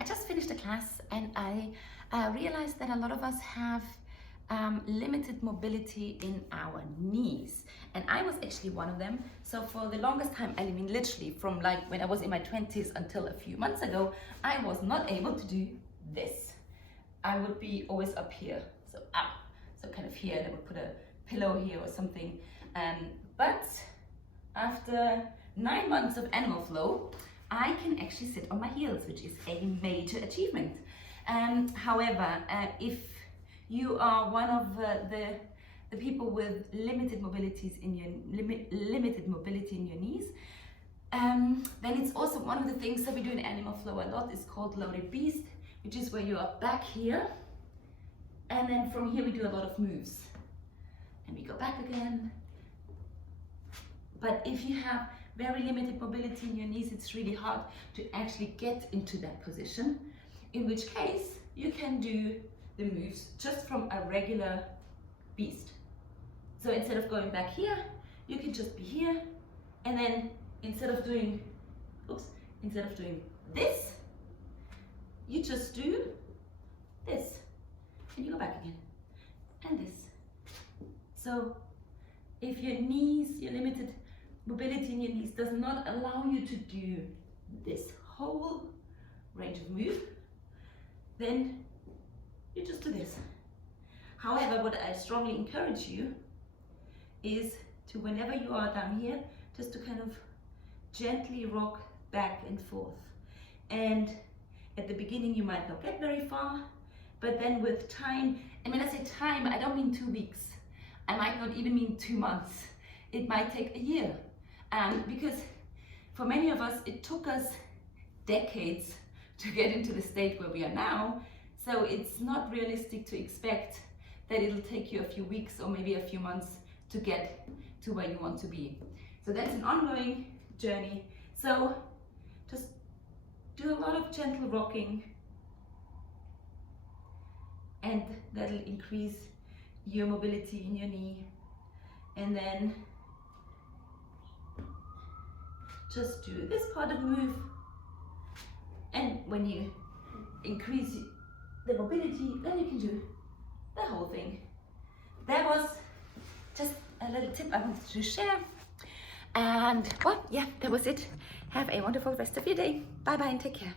I just finished a class and I realized that a lot of us have limited mobility in our knees, and I was actually one of them. So for the longest time, I mean literally from like when I was in my 20s until a few months ago, I was not able to do this. I would be always up here, so up, so kind of here, and I would put a pillow here or something. But after 9 months of Animal Flow, I can actually sit on my heels, which is a major achievement. However, if you are one of the people with limited mobility in your knees, then it's also one of the things that we do in Animal Flow a lot is called Loaded Beast, which is where you are back here, and then from here we do a lot of moves, and we go back again. But if you have very limited mobility in your knees, it's really hard to actually get into that position, in which case you can do the moves just from a regular beast. So instead of going back here, you can just be here, and then instead of doing this, you just do this, and you go back again, and this. So if your knees, your limited mobility in your knees does not allow you to do this whole range of move, then you just do this. However, what I strongly encourage you is to, whenever you are down here, just to kind of gently rock back and forth. And at the beginning you might not get very far, but then with time, and when I say time, I don't mean 2 weeks. I might not even mean 2 months. It might take a year. Because for many of us, it took us decades to get into the state where we are now. So it's not realistic to expect that it'll take you a few weeks or maybe a few months to get to where you want to be. So that's an ongoing journey. So just do a lot of gentle rocking, and that'll increase your mobility in your knee. And then just do this part of the move, and when you increase the mobility, then you can do the whole thing. That was just a little tip I wanted to share, and well, yeah, that was it. Have a wonderful rest of your day. Bye bye and take care.